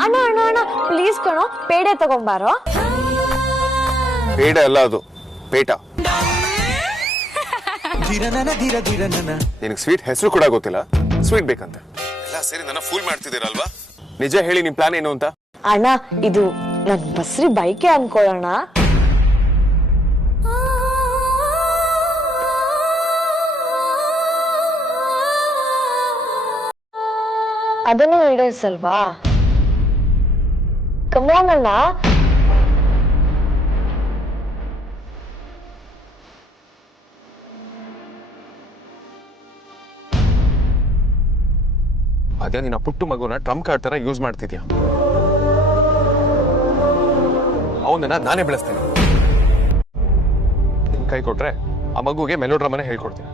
ಅಣ್ಣ ಅಣ್ಣ ಅಣ್ಣ ಪ್ಲೀಸ್ ಕಣೋ, ಪೇಡೆ ತಗೊಂಬಾರೋ. ಪೇಡ ಅಲ್ಲ ಅದು, ಪೇಟ. ನಿನಗೆ ಸ್ವೀಟ್ ಹೆಸರು ಕೂಡ ಗೊತ್ತಿಲ್ಲ, ಸ್ವೀಟ್ ಬೇಕಂತ. ಎಲ್ಲ ಸೇರಿ ನನ್ನ ಫೂಲ್ ಮಾಡ್ತಿದ್ದೀರಲ್ವಾ? ನಿಜ ಹೇಳಿ, ನಿಮ್ ಪ್ಲಾನ್ ಏನು ಅಂತ? ಅಣ್ಣ, ಇದು ನನ್ ಬಸ್ರಿ ಬೈಕೆ ಅನ್ಕೊಳ್ಳೋಣ. ಅದನ್ನು ಈಡೇರಿಸಲ್ವಾ? ಕಮಾನ್ ಅಣ್ಣ. ಅದೇ ನಿನ್ನ ಪುಟ್ಟು ಮಗುನ ಟ್ರಂಪ್ ಕಾರ್ಡ್ ತರ ಯೂಸ್ ಮಾಡ್ತಿದ್ಯಾ. ಅವನನ್ನ ನಾನೇ ಬೆಳೆಸ್ತೇನೆ. ನಿಮ್ ಕೈ ಕೊಟ್ರೆ ಆ ಮಗುಗೆ ಮೆಲೋಡ್ರಾಮನೆ ಹೇಳ್ಕೊಡ್ತೀನಿ.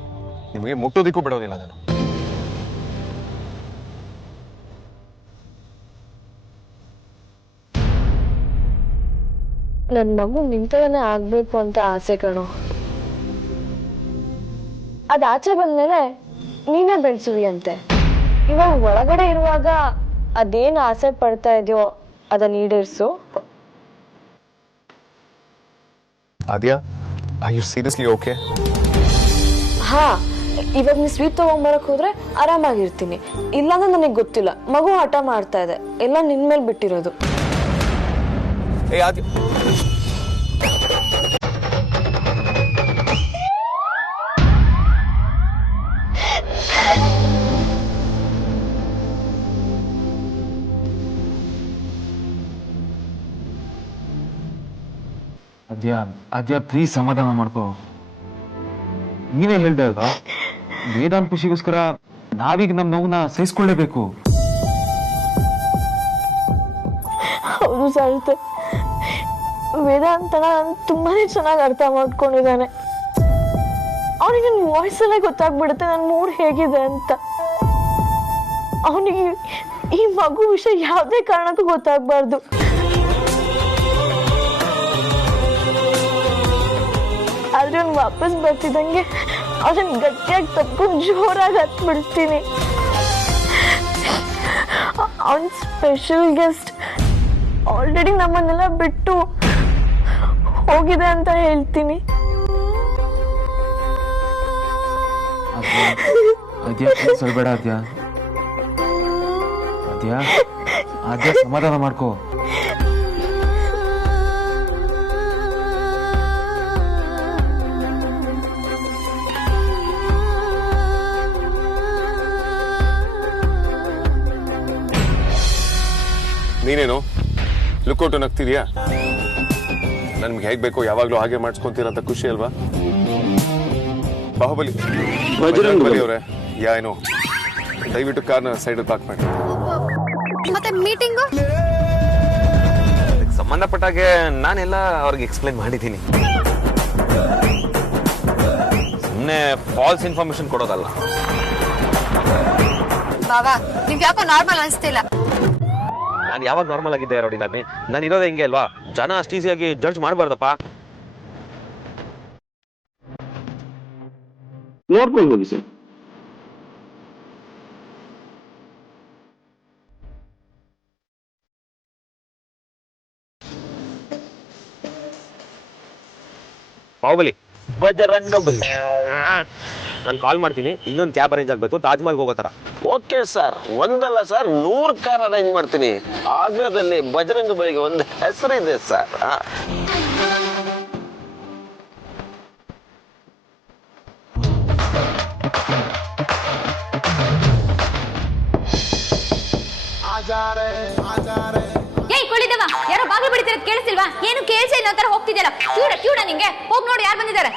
ನಿಮಗೆ ಮುಟ್ಟೋದಿಕ್ಕೂ ಬಿಡೋದಿಲ್ಲ ನಾನು. ನನ್ ಮಗು ನಿಂತವನೇ ಆಗ್ಬೇಕು ಅಂತ ಆಸೆ ಕಣೋ. ಅದ್ ಆಚೆ ಬಂದ್ಮೇಲೆ ನೀನೇ ಬೆಳೆಸುವಿ ಅಂತೆ. ಇವಾಗ ಒಳಗಡೆ ಇರುವಾಗ ಅದೇನ್ ಆಸೆ ಪಡ್ತಾ ಇದೆಯೋ ಅದನ್ನ ಈಡೇರಿಸು. ಆದ್ಯಾ, ಆರ್ ಯು ಸೀರಿಯಸ್ಲಿ ಓಕೆ? ಹಾ, ಇವಾಗ ನೀ ಸ್ವೀಟ್ ತಗೊಂಬರಕ್ ಹೋದ್ರೆ ಆರಾಮಾಗಿರ್ತೀನಿ. ಇಲ್ಲಾಂದ್ರೆ ನನಗೆ ಗೊತ್ತಿಲ್ಲ, ಮಗು ಹಠ ಮಾಡ್ತಾ ಇದೆ. ಎಲ್ಲ ನಿನ್ ಮೇಲೆ ಬಿಟ್ಟಿರೋದು. ಏ ಆದ್ಯ, ಅದ್ಯಾ ಪ್ಲೀಸ್ ಸಮಾಧಾನ ಮಾಡ್ಕೋ. ನೀನೇ ಹೇಳ್ದೆ ಅಲ್ವಾ, ವೇದಾಂತ್ ಖುಷಿಗೋಸ್ಕರ ನಾವೀಗ ನಮ್ ನೋವನ್ನ ಸಹಿಸ್ಕೊಳ್ಳೇಬೇಕು. ಹೌದು ಸಾರಿತೆ, ವೇದಾಂತನ ತುಂಬಾನೇ ಚೆನ್ನಾಗಿ ಅರ್ಥ ಮಾಡ್ಕೊಂಡಿದ್ದಾನೆ. ಅವನಿಗೆ ನನ್ನ ವಾಯ್ಸ್ ಎಲ್ಲ ಗೊತ್ತಾಗ್ಬಿಡುತ್ತೆ ನನ್ನ ಮೂಡ್ ಹೇಗಿದೆ ಅಂತ. ಅವನಿಗೆ ಈ ಮಗು ವಿಷಯ ಯಾವುದೇ ಕಾರಣಕ್ಕೂ ಗೊತ್ತಾಗ್ಬಾರ್ದು. ಆದ್ರೆ ಅವ್ನು ವಾಪಸ್ ಬರ್ತಿದ್ದಂಗೆ ಅವನ ಗಟ್ಟಿಯಾಗಿ ತಪ್ಕೊಂಡು ಜೋರಾಗಿ ಹತ್ಬಿಡ್ತೀನಿ. ಅವನ್ ಸ್ಪೆಷಲ್ ಗೆಸ್ಟ್ ಆಲ್ರೆಡಿ ನಮ್ಮನ್ನೆಲ್ಲ ಬಿಟ್ಟು ಹೋಗಿದೆ ಅಂತ ಹೇಳ್ತೀನಿ. ಬೇಡ ಅದ್ಯಾ, ಅದ್ಯಾ ಅದ್ಯಾ ಸಮಾಧಾನ ಮಾಡ್ಕೋ. ನೀನೇನು ಲುಕ್ಔಟ್ ನಗ್ತಿದ್ಯಾ? ನನ್ಗೆ ಹೇಗ್ ಬೇಕೋ ಯಾವಾಗ್ಲೂ ಹಾಗೆ ಮಾಡಿಸ್ಕೊಂತೀರಂತ ಖುಷಿ ಅಲ್ವಾ? ಬಾಹುಬಲಿ ಬಜರಂಗಬಲಿ ಅವರೇ, ಏನು ದಯವಿಟ್ಟು ಕಾರ್ನ ಸೈಡ್ ಪಾರ್ಕ್ ಮಾಡಿ. ಮತ್ತೆ ಮೀಟಿಂಗು ಸಂಬಂಧಪಟ್ಟಾಗೆ ನಾನೆಲ್ಲ ಅವ್ರಿಗೆ ಎಕ್ಸ್ಪ್ಲೈನ್ ಮಾಡಿದ್ದೀನಿ. ಸುಮ್ಮನೆ ಫಾಲ್ಸ್ ಇನ್ಫಾರ್ಮೇಶನ್ ಕೊಡೋದಲ್ಲ. ಬಾಬಾ, ನಿಮ್ಗೆ ಯಾಕೋ ನಾರ್ಮಲ್ ಅನಿಸ್ತಿಲ್ಲ. ನಾನು ಯಾವಾಗ ನಾರ್ಮಲ್ ಆಗಿದ್ದೆ ರೋಡಿ? ನಾನು ಇರೋದೇ ಹಿಂಗೆ ಅಲ್ವಾ? ಜನ ಅಷ್ಟು ಈಸಿಯಾಗಿ ಜಡ್ಜ್ ಮಾಡಬಾರ್ದಪ್ಪ. ನೋಡ್ಕೊಂಡು ಹೋಗಿ ಸರ್. ಬಾಹುಬಲಿ ಬಜರಂಗಬಲಿ, ನಾನು ಕಾಲ್ ಮಾಡ್ತೀನಿ. ಇನ್ನೊಂದು ಕ್ಯಾಬ್ ಅರೇಂಜ್ ಆಗ್ಬೇಕು, ತಾಜ್ ಮಹಲ್ ಹೋಗೋ ತರ. ಓಕೆ ಸರ್, ಒಂದಲ್ಲ ಸರ್ 100 ಕಾರ್ ಅರೇಂಜ್ ಮಾಡ್ತೀನಿ. ಆಗ್ರಾದಲ್ಲಿ ಬಜರಂಗಬಲಿಗೆ ಒಂದು ಹೆಸರಿದೆ ಸರ್. ಏಯ್ ಕುಳಿದವ, ಯಾರೋ ಬಾಗಿಲು ಬಿಡ್ತಿರೋದು ಕೇಳಿಸಿಲ್ವಾ? ಏನು ಕೇಳಿಸ ಇಲ್ಲ ಅಂತಾರೆ ಹೋಗ್ತಿದ್ಯಲ್ಲ. ಕ್ಯೂಡ ನಿಂಗೆ ಹೋಗಿ ನೋಡಿ ಯಾರು ಬಂದಿದ್ದಾರೆ.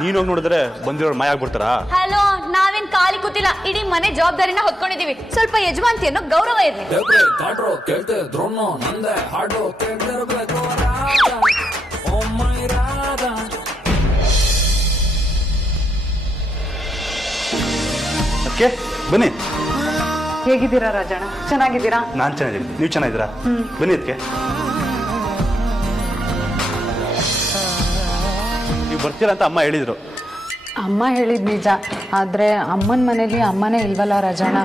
ನೀನ್ ಹೋಗಿ ನೋಡಿದ್ರೆ ಬಂದಿರೋರು ಮಾಯ ಆಗ್ಬಿಡ್ತಾರಾ? ಹಲೋ, ನಾವೇನ್ ಖಾಲಿ ಕೂತಿಲ್ಲ, ಇಡೀ ಮನೆ ಜವಾಬ್ದಾರಿನ ಹೊತ್ಕೊಂಡಿದೀವಿ. ಸ್ವಲ್ಪ ಯಜಮಾಂತಿ ಅನ್ನೋ ಗೌರವ ಇರ್ಲಿ. ಅದಕ್ಕೆ ಬನ್ನಿ. ಹೇಗಿದ್ದೀರಾ ರಾಜಣ್ಣ? ಚೆನ್ನಾಗಿದ್ದೀರಾ? ನಾನ್ ಚೆನ್ನಾಗಿದ್ದೀನಿ, ನೀವು ಚೆನ್ನಾಗಿದ್ದೀರಾ? ಬನ್ನಿ ಅದಕ್ಕೆ. ನೀವು ಬರ್ತೀರಾ ಅಂತ ಅಮ್ಮ ಹೇಳಿದ್ರು. ಅಮ್ಮ ಹೇಳಿದ್ ನಿಜ, ಆದರೆ ಅಮ್ಮನ ಮನೇಲಿ ಅಮ್ಮನೇ ಇಲ್ವಲ್ಲ ರಾಜಣ್ಣ.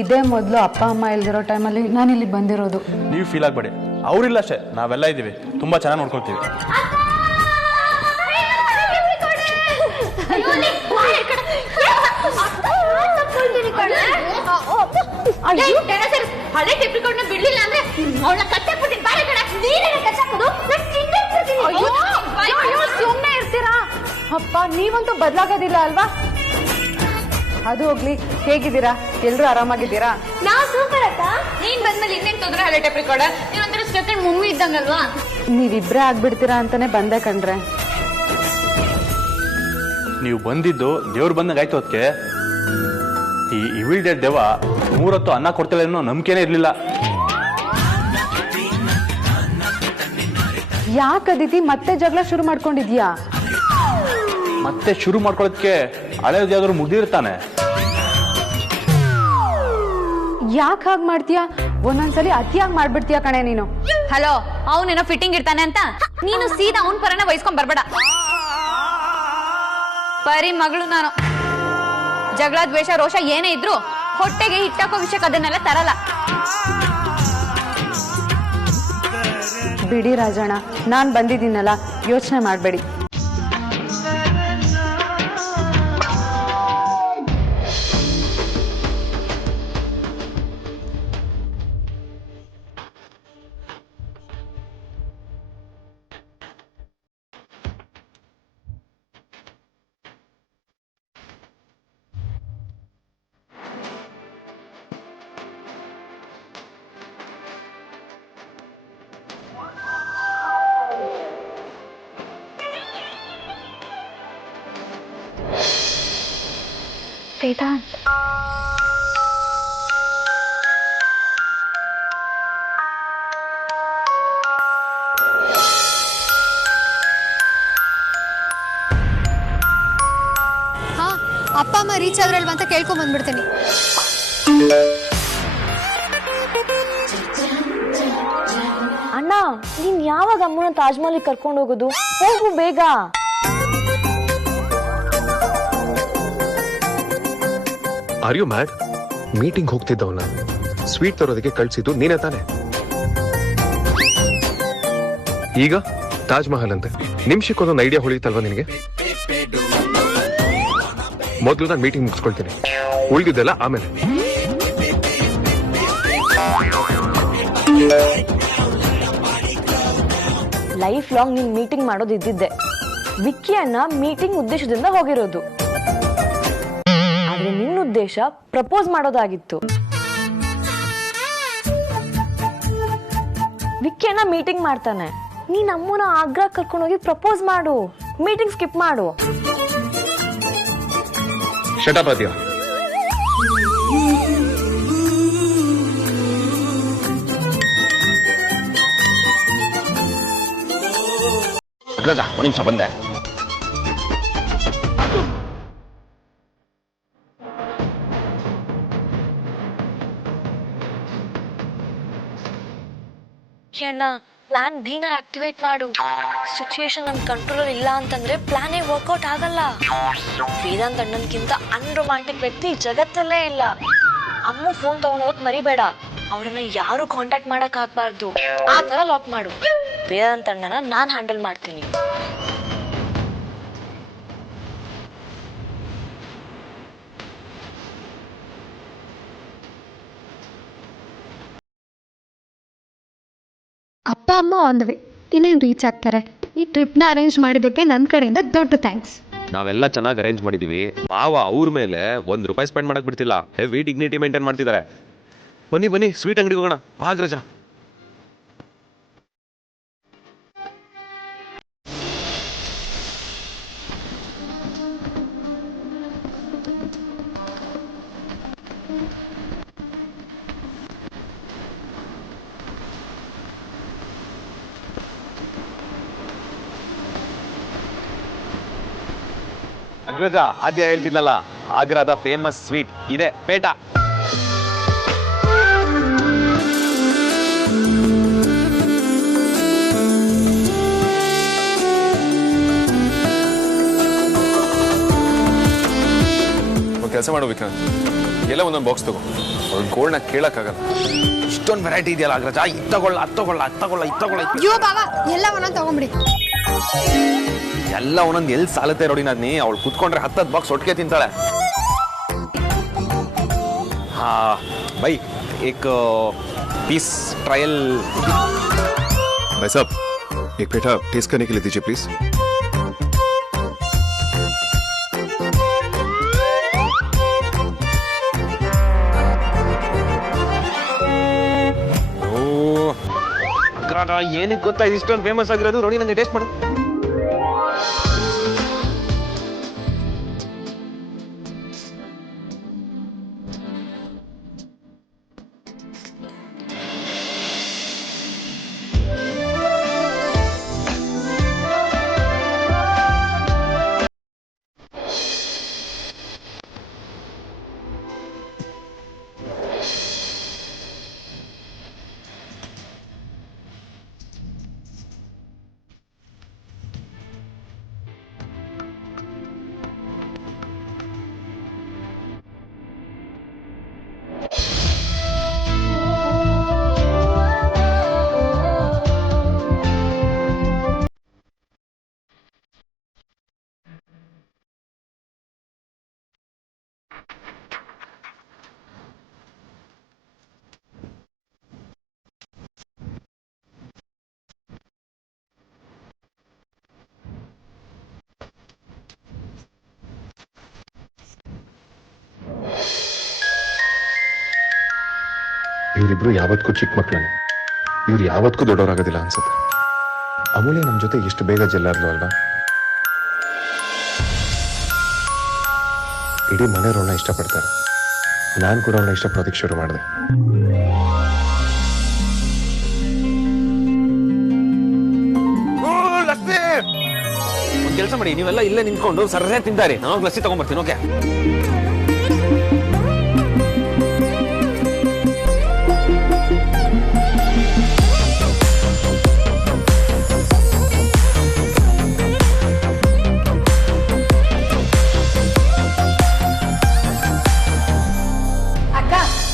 ಇದೇ ಮೊದಲು ಅಪ್ಪ ಅಮ್ಮ ಇಲ್ದಿರೋ ಟೈಮಲ್ಲಿ ನಾನು ಇಲ್ಲಿ ಬಂದಿರೋದು. ನೀವು ಫೀಲ್ ಆಗಬೇಡಿ, ಅವರಿಲ್ಲ ಅಷ್ಟೇ, ನಾವೆಲ್ಲ ಇದ್ದೀವಿ, ತುಂಬ ಚೆನ್ನಾಗಿ ನೋಡ್ಕೊಳ್ತೀವಿ. ಹಳೆ ಟೇಪ್ ರೆಕಾರ್ಡ್ನ ಬಿಡ್ಲಿಲ್ಲ ಅಂದ್ರೆ ಅವಳನ್ನ ಕಚ್ಚಾಕ್ಬಿಡ್ತೀನಿ. ಬಾಳೆ ಕಡೆ ನೀನೇನೆ ಕಚ್ಚಾಕೋದು, ಸುಮ್ಮನೆ ಇರ್ತೀರಾ? ಅಪ್ಪ ನೀವಂತೂ ಬದಲಾಗೋದಿಲ್ಲ ಅಲ್ವಾ? ಅದು ಹೋಗ್ಲಿ, ಹೇಗಿದ್ದೀರಾ? ಎಲ್ರು ಆರಾಮಾಗಿದ್ದೀರಾ? ನಾವು ಸೂಪರ್ ಅಕ್ಕ. ನೀನ್ ಬಂದ್ಮೇಲೆ ಇನ್ನೇನ್ ತೊಂದ್ರೆ ಹಳೆ ಟೇಪ್ ರೆಕಾರ್ಡ್? ನೀವ್ ಒಂಥರ ಸೆಕೆಂಡ್ ಮುಮ್ಮಿ ಇದ್ದಂಗಲ್ವಾ? ನೀವಿಬ್ರೇ ಆಗ್ಬಿಡ್ತೀರಾ ಅಂತಾನೆ ಬಂದೆ ಕಣ್ರೆ. ನೀವು ಬಂದಿದ್ದು ದೇವ್ರು ಬಂದಂಗೆ ಆಯ್ತು. ಅದಕ್ಕೆ ಈ ಇವಿಲ್ ಡೆಡ್ ದೇವ 3 ಹೊತ್ತು ಅನ್ನ ಕೊಡ್ತಿಲ್ಲ ಅನ್ನೋ ನಂಬಿಕೆನೇ ಇರಲಿಲ್ಲ. ಯಾಕೆ ಅದಿತಿ ಮತ್ತೆ ಜಗಳ ಶುರು ಮಾಡ್ಕೊಂಡಿದ್ಯಾ? ಮತ್ತೆ ಶುರು ಮಾಡ್ಕೊಳ್ಳೋದಕ್ಕೆ ಹಳೇದು ಯಾವ್ದಾದ್ರು ಮುಗ್ದಿರ್ತಾನೆ. ಯಾಕೆ ಹಾಗೆ ಮಾಡ್ತೀಯಾ? ಒಂದೊಂದ್ಸಲಿ ಅತಿಯಾಗಿ ಮಾಡ್ಬಿಡ್ತೀಯಾ ಕಣೆ ನೀನು. ಹಲೋ, ಅವನೇನೋ ಫಿಟ್ಟಿಂಗ್ ಇರ್ತಾನೆ ಅಂತ ನೀನು ಸೀದಾ ಅವನ್ ಪರನ ವಹಿಸ್ಕೊಂಡ್ ಬರ್ಬೇಡ. ಬರೀ ಮಗಳು ನಾನು. ಜಗಳ ದ್ವೇಷ ರೋಷ ಏನೇ ಇದ್ರು ಹೊಟ್ಟೆಗೆ ಹಿಟ್ಟಾಕೋ ವಿಷಯಕ್ಕೆ ಅದನ್ನೆಲ್ಲ ತರಲ್ಲ. ಬಿಡಿ ರಾಜಣ್ಣ, ನಾನ್ ಬಂದಿದ್ದೀನಲ್ಲ, ಯೋಚನೆ ಮಾಡಬೇಡಿ. ವೇದಾಂತ್, ಹಾ, ಅಪ್ಪ ಅಮ್ಮ ರೀಚ್ ಆದ್ರಲ್ವಾ ಅಂತ ಕೇಳ್ಕೊಂಡ್ ಬಂದ್ಬಿಡ್ತೀನಿ. ಅಣ್ಣ, ನೀನ್ ಯಾವಾಗ ಅಮ್ಮನ ತಾಜ್ ಮಹಲ್ ಕರ್ಕೊಂಡು ಹೋಗೋದು? ಹೋಗು ಬೇಗ. Are you mad? ಮೀಟಿಂಗ್ ಹೋಗ್ತಿದ್ದವನ್ನ ಸ್ವೀಟ್ ತರೋದಕ್ಕೆ ಕಳ್ಸಿದ್ದು ನೀನೇ ತಾನೆ? ಈಗ ತಾಜ್ ಮಹಲ್ ಅಂತೆ ನಿಮಿಷಕ್ಕೊಂದೊಂದು ಐಡಿಯಾ ಹೊಳಿತಲ್ವಾ ನಿನಗೆ? ಮೊದಲು ನಾನು ಮೀಟಿಂಗ್ ಮುಗಿಸ್ಕೊಳ್ತೀನಿ, ಉಳಿದಿದ್ದೆಲ್ಲ ಆಮೇಲೆ. ಲೈಫ್ ಲಾಂಗ್ ನೀನ್ ಮೀಟಿಂಗ್ ಮಾಡೋದು ಇದ್ದಿದ್ದೆ. ವಿಕ್ಕಿ ಅಣ್ಣ ಮೀಟಿಂಗ್ ಉದ್ದೇಶದಿಂದ ಹೋಗಿರೋದು, ಆದ್ರೆ ನಿನ್ನ ಉದ್ದೇಶ ಪ್ರಪೋಸ್ ಮಾಡೋದಾಗಿತ್ತು. ವಿಕ್ಕಿ ಅಣ್ಣ ಮೀಟಿಂಗ್ ಮಾಡ್ತಾನೆ, ನೀನ್ ಅಮ್ಮನ ಆಗ್ರಾ ಕರ್ಕೊಂಡೋಗಿ ಪ್ರಪೋಸ್ ಮಾಡು, ಮೀಟಿಂಗ್ ಸ್ಕಿಪ್ ಮಾಡು. ಶಟ್ ಅಪ್ ಆದ್ಯಾ. ಅಗ್ರಜ, ಒಂದು ನಿಮಿಷ ಬಂದೆ. ಅಣ್ಣ, ಪ್ಲಾನ್ ಬಿನ ಆಕ್ಟಿವೇಟ್ ಮಾಡು. ಸಿಚುಯೇಷನ್ ನಮ್ ಕಂಟ್ರೋಲ್ ಇಲ್ಲ ಅಂತಂದ್ರೆ ಪ್ಲಾನೇ ವರ್ಕೌಟ್ ಆಗಲ್ಲ. ವೇದಾಂತ್ ಅಣ್ಣನ್ಗಿಂತ ಅನ್ರೊಮ್ಯಾಂಟಿಕ್ ವ್ಯಕ್ತಿ ಜಗತ್ತಲ್ಲೇ ಇಲ್ಲ. ಅಮ್ಮ ಫೋನ್ ತಗೊಂಡು ಹೋದ್ ಮರಿಬೇಡ. ಅವ್ರನ್ನ ಯಾರು ಕಾಂಟ್ಯಾಕ್ಟ್ ಮಾಡಕ್ ಆಗ್ಬಾರ್ದು. ಆ ತರ ಲಾಕ್ ಮಾಡು. ವೇದಾಂತ್ ಅಣ್ಣನ ನಾನ್ ಹ್ಯಾಂಡಲ್ ಮಾಡ್ತೀನಿ. ಅಪ್ಪ ಅಮ್ಮ ಆನ್ ದ ವೇ, ಇನ್ನೇನು ರೀಚ್ ಆಗ್ತಾರೆ. ಈ ಟ್ರಿಪ್ನ ಅರೇಂಜ್ ಮಾಡಿದ್ದಕ್ಕೆ ನನ್ನ ಕಡೆಯಿಂದ ದೊಡ್ಡ ಥ್ಯಾಂಕ್ಸ್. ನಾವೆಲ್ಲ ಚೆನ್ನಾಗಿ ಅರೇಂಜ್ ಮಾಡಿದೀವಿ. ಮಾವ ಅವ್ರ ಮೇಲೆ ₹1 ಸ್ಪೆಂಡ್ ಮಾಡಕ್ ಬಿಡ್ತಿಲ್ಲ. ಹೆವಿ ಡಿಗ್ನಿಟಿ ಮೇಂಟೈನ್ ಮಾಡ್ತಿದ್ದಾರೆ. ಬನ್ನಿ ಬನ್ನಿ, ಸ್ವೀಟ್ ಅಂಗಡಿಗೆ ಹೋಗೋಣ. ಅಗ್ರಜ, ಅಗ್ರಜ, ಆದ್ಯ ಹೇಳ್ತಿದ್ನಲ್ಲ, ಆಗ್ರಾದ ಫೇಮಸ್ ಸ್ವೀಟ್ ಇದೆ, ಪೇಟ. ಕೆಲಸ ಮಾಡೋ ವಿಕ್ರಾಂತ್, ಎಲ್ಲ ಒಂದೊಂದು ಬಾಕ್ಸ್ ತಗೋ. ಅವ್ರ ಗೋಲ್ಡ್ನ ಕೇಳಕ್ಕಾಗಲ್ಲ. ಇಷ್ಟೊಂದು ವೆರೈಟಿ ಇದೆಯಲ್ಲ ಅಗ್ರಜ, ಇದು ತಗೊಳ್ಳ, ಅದು ತಗೊಳ್ಳ, ಅದು ತಗೊಳ್ಳ, ಇದು ತಗೊಳ್ಳ. ಅಯ್ಯೋ ಬಾವ ಎಲ್ಲ ಒಂದೊಂದು ತಗೊಂಬಿಡಿ. ಎಲ್ಲ ಒಂದೊಂದು ಎಲ್ಲಿ ಸಾಲತ್ತೆ ನೋಡಿ ನಾದ್ನಿ. ಅವಳು ಕುತ್ಕೊಂಡ್ರೆ 10 ಬಾಕ್ಸ್ ಒಟ್ಟಿಗೆ ತಿಂತಾಳೆ. ಹಾ ಬೈ, एक पीस ट्रायल. भाई साहब, एक पेठा टेस्ट करने के लिए दीजिए प्लीज. ಏನಕ್ಕೆ ಗೊತ್ತಾ ಇಷ್ಟೊಂದು ಫೇಮಸ್ ಆಗಿರೋದು? ನೋಡಿ ನಂಗೆ ಟೇಸ್ಟ್ ಮಾಡು. ಇವರಿಬ್ರು ಯಾವತ್ತೂ ಚಿಕ್ಕ ಮಕ್ಕಳೇ. ಇವ್ರು ಯಾವತ್ತೂ ದೊಡ್ಡವರಾಗೋದಿಲ್ಲ ಅನ್ಸುತ್ತೆ. ಅಮೂಲ್ಯ ನಮ್ಮ ಜೊತೆ ಎಷ್ಟು ಬೇಗ ಜೆಲ್ಲಾರ್ಲು ಅಲ್ವಾ? ಇಡೀ ಮನೆಯವ್ರನ್ನ ಇಷ್ಟಪಡ್ತಾರೆ. ನಾನು ಕೂಡ ಅವಳನ್ನ ಇಷ್ಟಪಡೋದಕ್ಕೆ ಶುರು ಮಾಡಿದೆ. ಒಂದು ಕೆಲಸ ಮಾಡಿ, ನೀವೆಲ್ಲ ಇಲ್ಲೇ ನಿಂತ್ಕೊಂಡು ಸರ್ರೇ ತಿಂತಾರೆ, ನಾನು ಲಸ್ಸಿ ತಗೊಂಡ್ಬರ್ತೀನಿ. ಓಕೆ?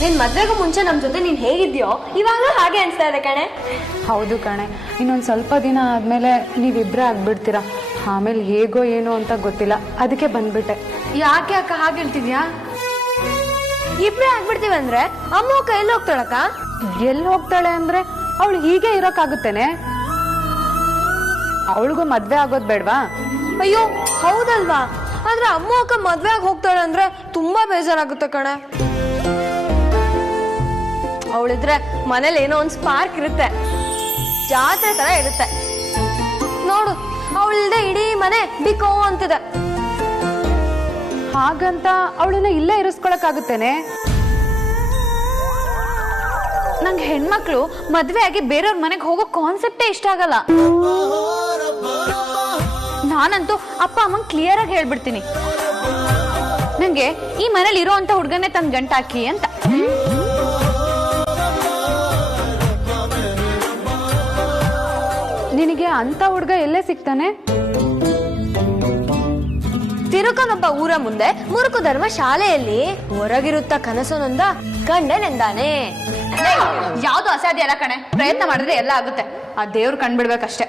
ನಿನ್ ಮದ್ವೆಗೂ ಮುಂಚೆ ನಮ್ ಜೊತೆ ನೀನ್ ಹೇಗಿದ್ಯೋ ಇವಾಗ್ಲೂ ಹಾಗೆ ಅನ್ಸ್ತಾ ಇದೆ ಕಣೆ. ಹೌದು ಕಣೆ, ಇನ್ನೊಂದು ಸ್ವಲ್ಪ ದಿನ ಆದಮೇಲೆ ನೀವಿಬ್ಬರೇ ಆಗ್ಬಿಡ್ತೀರಾ. ಆಮೇಲೆ ಹೇಗೋ ಏನೋ ಅಂತ ಗೊತ್ತಿಲ್ಲ, ಅದಕ್ಕೆ ಬಂದ್ಬಿಟ್ಟೆ. ಯಾಕೆ ಅಕ್ಕ ಹಾಗೆ ಹೇಳ್ತಿದ್ಯಾ? ಇಬ್ರೇ ಆಗ್ಬಿಡ್ತೀವಿ ಅಂದ್ರೆ ಅಮ್ಮ ಅಕ್ಕ ಎಲ್ಲಿ ಹೋಗ್ತಾಳಕ್ಕ? ಎಲ್ಲಿ ಹೋಗ್ತಾಳೆ ಅಂದ್ರೆ ಅವಳು ಹೀಗೆ ಇರೋಕ್ಕಾಗುತ್ತೇನೆ? ಅವಳಿಗೂ ಮದ್ವೆ ಆಗೋದ್ ಬೇಡ್ವಾ? ಅಯ್ಯೋ ಹೌದಲ್ವಾ, ಆದ್ರೆ ಅಮ್ಮ ಅಕ್ಕ ಮದ್ವೆ ಆಗಿ ಹೋಗ್ತಾಳೆ ಅಂದ್ರೆ ತುಂಬಾ ಬೇಜಾರಾಗುತ್ತೆ ಕಣೆ. ಅವಳಿದ್ರೆ ಮನೇಲಿ ಏನೋ ಒಂದ್ ಸ್ಪಾರ್ಕ್ ಇರುತ್ತೆ, ಜಾತ್ರೆ ತರ ಇರುತ್ತೆ. ನೋಡು, ಅವಳಿಲ್ದೆ ಇಡೀ ಮನೆ ಬಿಕೋ ಅಂತಿದೆ. ಹಾಗಂತ ಅವಳನ್ನ ಇಲ್ಲೇ ಇರಿಸ್ಕೊಳಕ್ಕಾಗುತ್ತೇನೆ? ನಂಗೆ ಹೆಣ್ಮಕ್ಳು ಮದ್ವೆ ಆಗಿ ಬೇರೆಯವ್ರ ಮನೆಗೆ ಹೋಗೋ ಕಾನ್ಸೆಪ್ಟೇ ಇಷ್ಟ ಆಗಲ್ಲ. ನಾನಂತೂ ಅಪ್ಪ ಅಮ್ಮಂಗ್ ಕ್ಲಿಯರ್ ಆಗಿ ಹೇಳ್ಬಿಡ್ತೀನಿ, ನಂಗೆ ಈ ಮನೇಲಿ ಇರೋ ಅಂತ ಹುಡ್ಗನ್ನೇ ತಂದ್ ಗಂಟಾಕಿ ಅಂತ. ನಿನಗೆ ಅಂತ ಹುಡ್ಗ ಎಲ್ಲೇ ಸಿಗ್ತಾನೆ? ತಿರುಕನೊಬ್ಬ ಊರ ಮುಂದೆ ಮುರುಕು ಧರ್ಮ ಶಾಲೆಯಲ್ಲಿ ಹೊರಗಿರುತ್ತ ಕನಸನೊಂದ ಗಂಡನೆಂದಾನೆ. ಯಾವ್ದು ಅಸಾಧ್ಯ ಅಲ್ಲ ಕಣೆ, ಪ್ರಯತ್ನ ಮಾಡಿದ್ರೆ ಎಲ್ಲ ಆಗುತ್ತೆ. ಆ ದೇವ್ರು ಕಂಡ್ಬಿಡ್ಬೇಕಷ್ಟೇ.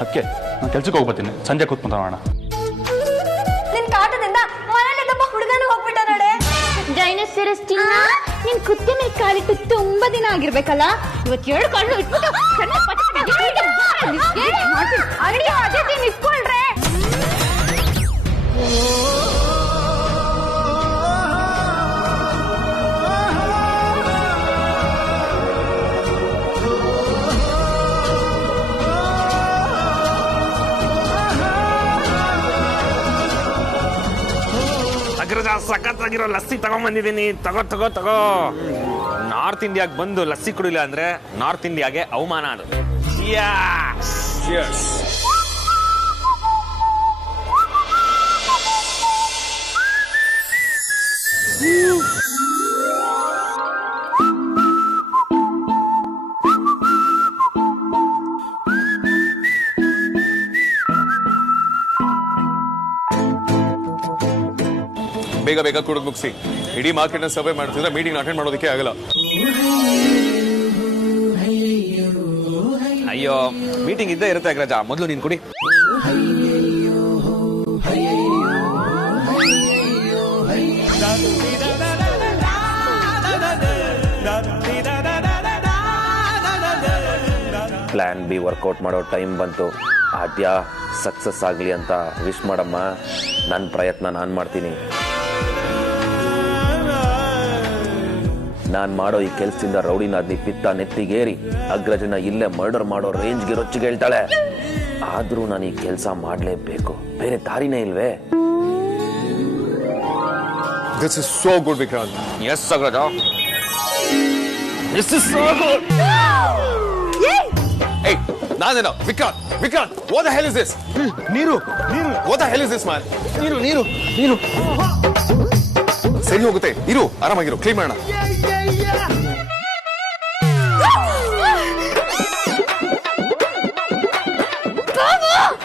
ಅದಕ್ಕೆ ನಾನು ಕೆಲ್ಸಕ್ಕೆ ಹೋಗ್ಬರ್ತೀನಿ, ಸಂಜೆ ಕೂತ್ಕೊಂತಾವಣ. ನಿನ್ ಕಾಟದಿಂದ ಮನೇಲಿದ್ದಪ್ಪ ಹುಡುಗನು ಹೋಗ್ಬಿಟ್ಟ ನಡೆ. ಡೈನೋಸರಸ್ ನಿನ್ ಕುತ್ತೆ ಮೇಲೆ ಕಾಲಿಟ್ಟು ತುಂಬಾ ದಿನ ಆಗಿರ್ಬೇಕಲ್ಲ. ಇವತ್ತು 2 ಕಣ್ಣು ಇಟ್ಬಿಟ್ಟು ನಿಂತ್ಕೊಳ್ರೆ. ಅಗ್ರಜ, ಸಖತ್ತಾಗಿರೋ ಲಸ್ಸಿ ತಗೊಂಡ್ಬಂದಿದ್ದೀನಿ. ತಗೋ ತಗೋ ತಗೋ. ನಾರ್ತ್ ಇಂಡಿಯಾಗೆ ಬಂದು ಲಸ್ಸಿ ಕುಡಿಲ್ಲ ಅಂದ್ರೆ ನಾರ್ತ್ ಇಂಡಿಯಾಗೆ ಅವಮಾನ. ಅದು ಬೇಗ ಬೇಗ ಕುಡಿದು ಮುಗಿಸಿ. ಇಡೀ ಮಾರ್ಕೆಟ್ನ ಸರ್ವೆ ಮಾಡ್ತಿದ್ರೆ ಮೀಟಿಂಗ್ ಅಟೆಂಡ್ ಮಾಡೋದಕ್ಕೆ ಆಗಲ್ಲ. ಅಯ್ಯೋ ಮೀಟಿಂಗ್ ಇದ್ದೇ ಇರುತ್ತೆ ಅಗ್ರಜ, ಮೊದಲು ನೀನು ಕುಡಿ. ಪ್ಲಾನ್ ಬಿ ವರ್ಕೌಟ್ ಮಾಡೋ ಟೈಮ್ ಬಂತು. ಆದ್ಯ ಸಕ್ಸಸ್ ಆಗಲಿ ಅಂತ ವಿಶ್ ಮಾಡಮ್ಮ. ನನ್ನ ಪ್ರಯತ್ನ ನಾನು ಮಾಡ್ತೀನಿ. ನಾನು ಮಾಡೋ ಈ ಕೆಲಸದಿಂದ ರೌಡಿನಾದ್ನಿ ಪಿತ್ತ ನೆತ್ತಿಗೇರಿ ಅಗ್ರಜನ ಇಲ್ಲೇ ಮರ್ಡರ್ ಮಾಡೋ ರೇಂಜ್ಗೆ ರೊಚ್ಚಿಗೆ ಹೇಳ್ತಾಳೆ. ಆದ್ರೂ ನಾನು ಈ ಕೆಲಸ ಮಾಡಲೇಬೇಕು, ಬೇರೆ ದಾರಿನೇ ಇಲ್ವೇ? This is so good, Vikrant. Yes, ಅಗ್ರಜ. This is so good. Hey, ನಾನೇನೋ Vikrant, Vikrant, what the hell is this? ನೀರು, ನೀರು. What the hell is this, man? ನೀರು, ನೀರು, ನೀರು. ಸರಿ ಹೋಗುತ್ತೆ, ಇರು, ಆರಾಮಾಗಿರು, ಕ್ಲೀನ್ ಮಾಡೋಣ.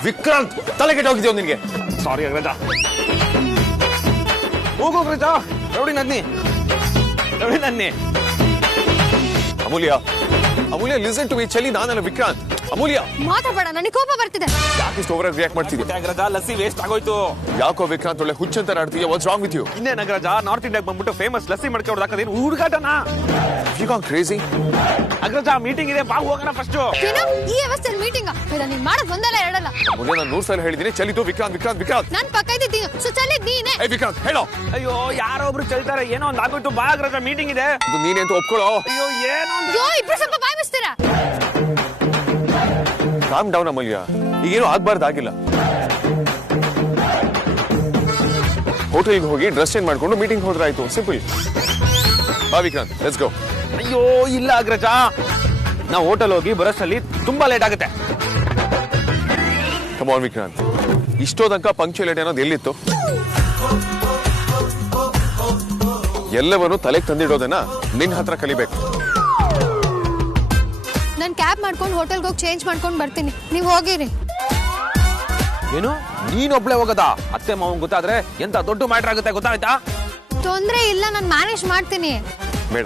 ವಿಕ್ರಾಂತ್, ತಲೆ ಕೆಟ್ಟೋಗಿದ್ಯೋ ನಿನ್ಗೆ? ಸಾರಿ ಅಗ್ರಜ. ಹೋಗು ಅಗ್ರಜ, ರೌಡಿ ನನ್ನಿ, ರೌಡಿ ನನ್ನಿ. Amulya, Amulya, listen to me. ಚಲಿ, ನಾನಲ್ಲ ವಿಕ್ರಾಂತ್. ಅಮೂಲ್ಯ, ಮಾತಾಡಬೇಡ, ನನಗೆ ಕೋಪ ಬರ್ತಿದೆ. ಯಾಕೆ ಇಷ್ಟು ಓವರ್ ರಿಯಾಕ್ಟ್ ಮಾಡ್ತಿದ್ಯಾ? ಅಗ್ರಜ, ಲಸ್ಸಿ ವೇಸ್ಟ್ ಆಗೋಯ್ತು. ಯಾಕೋ ವಿಕ್ರಾಂತ್ ಒಳ್ಳೆ ಹುಚ್ಚಂತ ಆಡ್ತೀಯ? What's wrong with you? ಇನ್ನೇನ್ ಅಗ್ರಜ, ನಾರ್ತ್ ಇಂಡಿಯಾಗೆ ಬಂದ್ಬಿಟ್ಟು ಫೇಮಸ್ ಲಸ್ಸಿ ಮಾಡ್ಕೊಂಡು ಹಾಕೋದೇನು ಹುಡುಗಾಟನಾ? You gone crazy. Agraja, meeting ಇದೆ, ಬಾ ಹೋಗೋಣ ಫಸ್ಟ್. ಈ ವ್ಯವಸ್ಥೆ ಮೀಟಿಂಗ್ ನೀನ್ ಮಾಡೋದು ಒಂದಲ್ಲ ಎರಡಲ್ಲ. ಮೊನ್ನೆ ನಾನು 100 ಸಲ ಹೇಳಿದ್ದೀನಿ, ಚಲಿತು ವಿಕ್ರಾಂತ್, ವಿಕ್ರಾಂತ್, ವಿಕ್ರಾಂತ್. ನನ್ ಪಕ್ಕ ಇದ್ದೀನಿ, ಸೊ ಚಲಿದ್ ನೀನೆ. ಏ ವಿಕ್ರಾಂತ್, ಹೇಳೋ. ಅಯ್ಯೋ ಯಾರೋ ಒಬ್ರು ಚಲ್ತಾರೆ, ಏನೋ ಒಂದ್ ಆಗೋಯ್ತು, ಬಾ ಅಗ್ರಜ, ಮೀಟಿಂಗ್ ಇದೆ. ಇದು ನೀನೇ ಅಂತ ಒಪ್ಕೊಳ್ಳೋ. ಅಯ್ಯೋ ಏನೋ ಅಯ್ಯೋ, ಇಬ್ರು ಸ್ವಲ್ಪ ಬಾಯ್ ಬಿಸ್ತೀರಾ? ಕಾಮ್ ಡೌನ್ ಅಮೂಲ್ಯ, ಈಗೇನು ಆಗ್ಬಾರ್ದಾಗಿಲ್ಲ. ಹೋಟೆಲ್ಗೆ ಹೋಗಿ ಡ್ರೆಸ್ ಚೇಂಜ್ ಮಾಡ್ಕೊಂಡು ಮೀಟಿಂಗ್ ಹೋದ್ರೆ ಆಯ್ತು, ಸಿಂಪಲ್. ಬಾ ವಿಕ್ರಾಂತ್, ಲೆಟ್ಸ್ ಗೋ. ಅಯ್ಯೋ ಇಲ್ಲ ಅಗ್ರಜ, ನಾವು ಹೋಟೆಲ್ ಹೋಗಿ ಬರೋಷ್ಟರಲ್ಲಿ ತುಂಬಾ ಲೇಟ್ ಆಗುತ್ತೆ. ಕಮ್ ಆನ್ ವಿಕ್ರಾಂತ್, ಇಷ್ಟೋ ತನಕ ಪಂಕ್ಚುಯಲಿಟಿ ಅನ್ನೋದು ಎಲ್ಲಿತ್ತು? ಎಲ್ಲವನ್ನೂ ತಲೆಗೆ ತಂದಿಡೋದನ್ನ ನಿನ್ ಹತ್ರ ಕಲಿಬೇಕು. ನಾನು ಕ್ಯಾಬ್ ಮಾಡ್ಕೊಂಡು ಹೋಟೆಲ್ಗೆ ಹೋಗಿ ಚೇಂಜ್ ಮಾಡ್ಕೊಂಡು ಬರ್ತೀನಿ, ನೀವು ಹೋಗಿರಿ. ಏನು ನೀನೊಬ್ಳೆ ಹೋಗದಾ? ಅತ್ತೆ ಮಾವನ್ ಗೊತ್ತಾದ್ರೆ ಎಂತ ದೊಡ್ಡ ಮ್ಯಾಟರ್ ಆಗುತ್ತೆ, ಗೊತ್ತಾಯ್ತಾ? ತೊಂದ್ರೆ ಇಲ್ಲ, ನಾನು ಮ್ಯಾನೇಜ್ ಮಾಡ್ತೀನಿ. ಬೇಡ,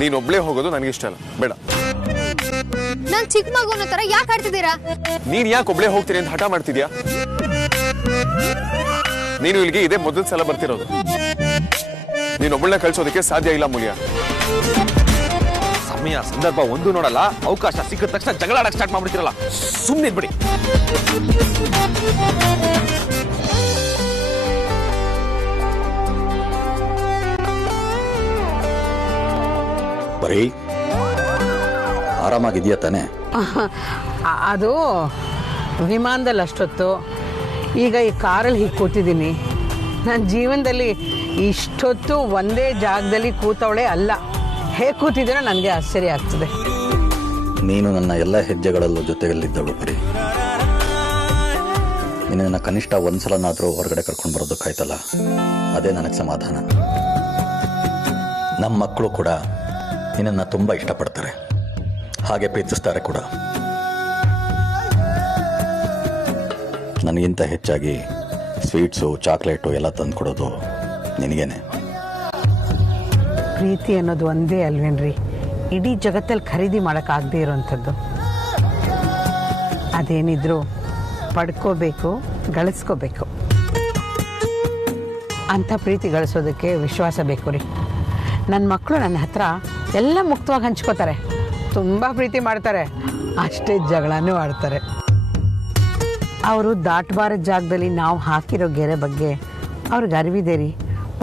ನೀನ್ ಒಬ್ಳೆ ಹೋಗೋದು ನನಗೆ ಇಷ್ಟ ಅಲ್ಲ, ಬೇಡ. ನಾನ್ ಚಿಕ್ಕ ಮಗುನ ತರ ಯಾಕೆ ಆಡ್ತಿದ್ದೀರಾ? ನೀನ್ ಯಾಕೆ ಒಬ್ಳೆ ಹೋಗ್ತೀರಿ ಅಂತ ಹಠ ಮಾಡ್ತಿದ್ಯಾ? ನೀನು ಇಲ್ಲಿಗೆ ಇದೇ ಮೊದಲ ಸಲ ಬರ್ತಿರೋದು. ನೀನ್ ಒಬ್ಬಳನ್ನ ಕಳ್ಸೋದಕ್ಕೆ ಸಾಧ್ಯ ಇಲ್ಲ ಅಮೂಲ್ಯ. ಸಮಯ ಸಂದರ್ಭ ಒಂದು ನೋಡಲ್ಲ, ಅವಕಾಶ ಸಿಕ್ಕಿದ ತಕ್ಷಣ ಜಗಳ ಆಡಕ್ ಸ್ಟಾರ್ಟ್ ಮಾಡ್ಬಿಡ್ತಿರಲ್ಲ, ಸುಮ್ಮನೆ ಇದ್ಬಿಡಿ. ಬರೀ ಆರಾಮಾಗಿದೆಯಾ ತಾನೆ? ಅದು ವಿಮಾನದಲ್ಲಿ ಅಷ್ಟೊತ್ತು, ಈಗ ಈ ಕಾರಲ್ಲಿ ಹೀಗೆ ಕೂತಿದ್ದೀನಿ. ನನ್ನ ಜೀವನದಲ್ಲಿ ಇಷ್ಟೊತ್ತು ಒಂದೇ ಜಾಗದಲ್ಲಿ ಕೂತವಳೆ ಅಲ್ಲ. ಹೇಗೆ ಕೂತಿದ್ದೀನೋ ನನಗೆ ಆಶ್ಚರ್ಯ ಆಗ್ತದೆ. ನೀನು ನನ್ನ ಎಲ್ಲ ಹೆಜ್ಜೆಗಳಲ್ಲೂ ಜೊತೆಯಲ್ಲಿದ್ದಳು ಬರೀ. ನಿನ್ನ ಕನಿಷ್ಠ ಒಂದ್ಸಲನಾದರೂ ಹೊರಗಡೆ ಕರ್ಕೊಂಡು ಬರೋದಕ್ಕಾಯ್ತಲ್ಲ, ಅದೇ ನನಗೆ ಸಮಾಧಾನ. ನಮ್ಮ ಮಕ್ಕಳು ಕೂಡ ನಿನ್ನನ್ನು ತುಂಬ ಇಷ್ಟಪಡ್ತಾರೆ, ಹಾಗೆ ಪ್ರೀತಿಸ್ತಾರೆ ಕೂಡ. ನನಗಿಂತ ಹೆಚ್ಚಾಗಿ ಸ್ವೀಟ್ಸು, ಚಾಕ್ಲೇಟು ಎಲ್ಲ ತಂದು ಕೊಡೋದು ನಿನಗೇನೆ. ಪ್ರೀತಿ ಅನ್ನೋದು ಒಂದೇ ಅಲ್ವೇನ್ರಿ ಇಡೀ ಜಗತ್ತಲ್ಲಿ ಖರೀದಿ ಮಾಡೋಕ್ಕಾಗದೇ ಇರೋವಂಥದ್ದು. ಅದೇನಿದ್ರು ಪಡ್ಕೋಬೇಕು, ಗಳಿಸ್ಕೋಬೇಕು. ಅಂಥ ಪ್ರೀತಿ ಗಳಿಸೋದಕ್ಕೆ ವಿಶ್ವಾಸ ಬೇಕು ರೀ. ನನ್ನ ಮಕ್ಕಳು ನನ್ನ ಹತ್ರ ಎಲ್ಲ ಮುಕ್ತವಾಗಿ ಹಂಚ್ಕೋತಾರೆ, ತುಂಬ ಪ್ರೀತಿ ಮಾಡ್ತಾರೆ, ಅಷ್ಟೇ ಜಗಳನೂ ಆಡ್ತಾರೆ. ಅವರು ದಾಟಬಾರದ ಜಾಗದಲ್ಲಿ ನಾವು ಹಾಕಿರೋ ಗೆರೆ ಬಗ್ಗೆ ಅವ್ರಿಗೆ ಅರಿವಿದೆ ರೀ.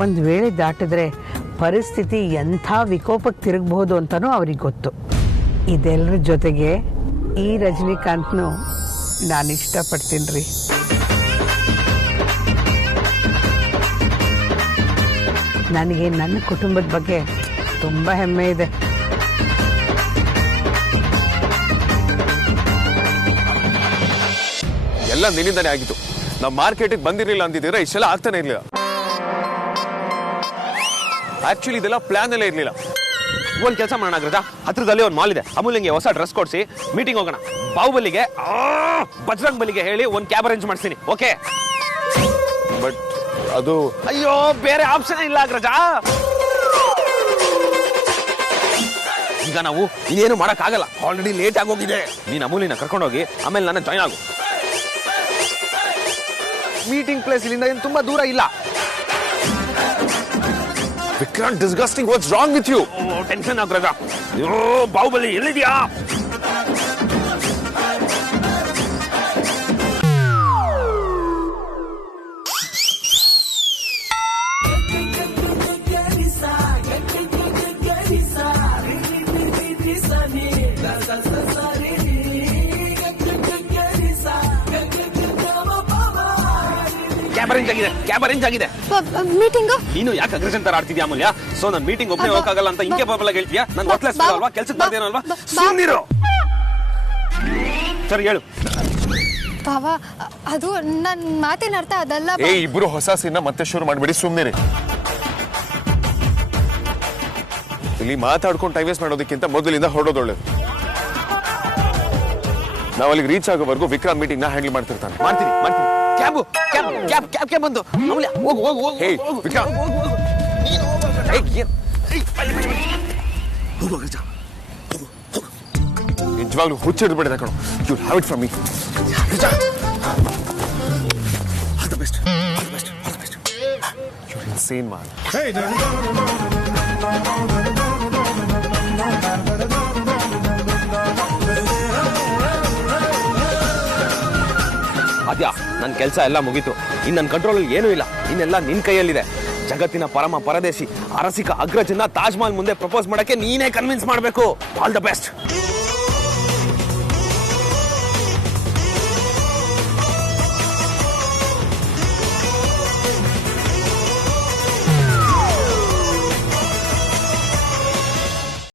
ಒಂದು ವೇಳೆ ದಾಟಿದ್ರೆ ಪರಿಸ್ಥಿತಿ ಎಂಥ ವಿಕೋಪಕ್ಕೆ ತಿರುಗಬಹುದು ಅಂತಲೂ ಅವ್ರಿಗೆ ಗೊತ್ತು. ಇದೆಲ್ಲರ ಜೊತೆಗೆ ಈ ರಜನಿಕಾಂತ್ನು ನಾನು ಇಷ್ಟಪಡ್ತೀನಿ ರೀ. ನನಗೆ ನನ್ನ ಕುಟುಂಬದ ಬಗ್ಗೆ ತುಂಬ ಹೆಮ್ಮೆ ಇದೆ. ಎಲ್ಲ ನಿನ್ನಿಂದಾನೇ ಆಗಿತ್ತು. ನಾವು ಮಾರ್ಕೆಟಿಗೆ ಬಂದಿರಲಿಲ್ಲ ಅಂತಿದ್ರೆ ಇಷ್ಟೆಲ್ಲ ಆಗ್ತಾನೆ ಇರ್ಲಿಲ್ಲ. ಆಕ್ಚುಲಿ ಇದೆಲ್ಲ ಪ್ಲಾನ್ ಎಲ್ಲ ಇರ್ಲಿಲ್ಲ. ಒಂದ್ ಕೆಲಸ ಮಾಡೋಣ ಅಗ್ರಜ, ಹತ್ರದಲ್ಲಿ ಒಂದು ಮಾಲ್ ಇದೆ, ಅಮೂಲ್ಯಂಗೆ ಹೊಸ ಡ್ರೆಸ್ ಕೊಡಿಸಿ ಮೀಟಿಂಗ್ ಹೋಗೋಣ. ಬಾಹುಬಲಿಗೆ ಬಜರಂಗ್ ಬಲಿಗೆ ಹೇಳಿ ಒಂದು ಕ್ಯಾಬ್ ಅರೇಂಜ್ ಮಾಡ್ತೀನಿ, ಓಕೆ? ಬಟ್ ಅದು ಅಯ್ಯೋ ಬೇರೆ ಆಪ್ಷನ್ ಇಲ್ಲ ಅಗ್ರಜ. ಈಗ ನಾವು ಇನ್ನೇನು ಮಾಡಕ್ ಆಗಲ್ಲ, ಆಲ್ರೆಡಿ ಲೇಟ್ ಆಗೋಗಿದೆ. ನೀನ್ ಅಮೂಲಿನ ಕರ್ಕೊಂಡೋಗಿ ಆಮೇಲೆ ನನ್ನ ಜಾಯ್ನ್ ಆಗು. ಮೀಟಿಂಗ್ ಪ್ಲೇಸ್ ಇಲ್ಲಿಂದ ಏನು ತುಂಬಾ ದೂರ ಇಲ್ಲ. Vikrant, disgusting, what's wrong with you? Tension Agraja. ಅಯ್ಯೋ ಬಾಹುಬಲಿ ಎಲ್ಲಿದ್ಯಾ? ಕ್ಯಾಬ್ ಅರೇಂಜ್ ಆಗಿದೆ. ಮೀಟಿಂಗ್ ನೀನು ಯಾಕೆ ಅಗ್ರೆಷನ್ ತರ ಆಡ್ತಿದ್ಯಾ ಅಮೂಲ್ಯ? ಸೊ ನನ್ನ ಮೀಟಿಂಗ್ ಒಬ್ಬನೇ ಹೋಗಕ್ಕಾಗಲ್ಲ ಅಂತ ಹಿಂಗೆ ಬಾಬಲ್ಲ ಹೇಳ್ತೀಯಾ? ನನ್ ಒಟ್ಲೆಸ್ ಅಲ್ವಾ, ಕೆಲ್ಸಕ್ಕೆ ಬರ್ದೇನೋ ಅಲ್ವಾ? ಸುಮ್ಮನಿರು. ಸರಿ ಹೇಳು. ಬಾವ, ಅದು ನನ್ನ ಮಾತಿನ ಅರ್ಥ ಅದಲ್ಲ. ಇಬ್ರು ಹೊಸ ಸೀನ್ ಮತ್ತೆ ಶುರು ಮಾಡ್ಬೇಡಿ, ಸುಮ್ಮನಿರಿ. ಇಲ್ಲಿ ಮಾತಾಡ್ಕೊಂಡು ಟೈಮ್ ವೇಸ್ಟ್ ಮಾಡೋದಕ್ಕಿಂತ ಮೊದಲಿಂದ ಹೊರಡೋದೊಳ್ಳೇದು. ನಾವು ಅಲ್ಲಿಗೆ ರೀಚ್ ಆಗೋವರೆಗೂ ವಿಕ್ರಾಂತ್ ಮೀಟಿಂಗ್ ನ ಹ್ಯಾಂಡಲ್ ಮಾಡ್ತಿರ್ತಾನೆ. ಮಾಡ್ತೀನಿ. ಕ್ಯಾಬ್ ಬಂದು. ಅಮೂಲ್ಯ ಹೋಗು. ಹೇ ವಿಕ್ರಾಂತ್, ನಿಜವಾಗ್ಲೂ ಹುಚ್ಚಿಡ್ಬೇಡ ಕಣೋ. You have it from me. All the best. You are insane man. ಅದ್ಯಾ, ನನ್ನ ಕೆಲಸ ಎಲ್ಲ ಮುಗೀತು. ಇನ್ನು ನನ್ನ ಕಂಟ್ರೋಲ್ ಏನೂ ಇಲ್ಲ. ಇನ್ನೆಲ್ಲ ನಿನ್ ಕೈಯಲ್ಲಿದೆ. ಜಗತ್ತಿನ ಪರಮ ಪರದೇಶಿ ಅರಸಿಕ ಅಗ್ರಜನ್ನ ತಾಜ್ ಮಹಲ್ ಮುಂದೆ ಪ್ರಪೋಸ್ ಮಾಡಕ್ಕೆ ನೀನೇ ಕನ್ವಿನ್ಸ್ ಮಾಡಬೇಕು. All the best.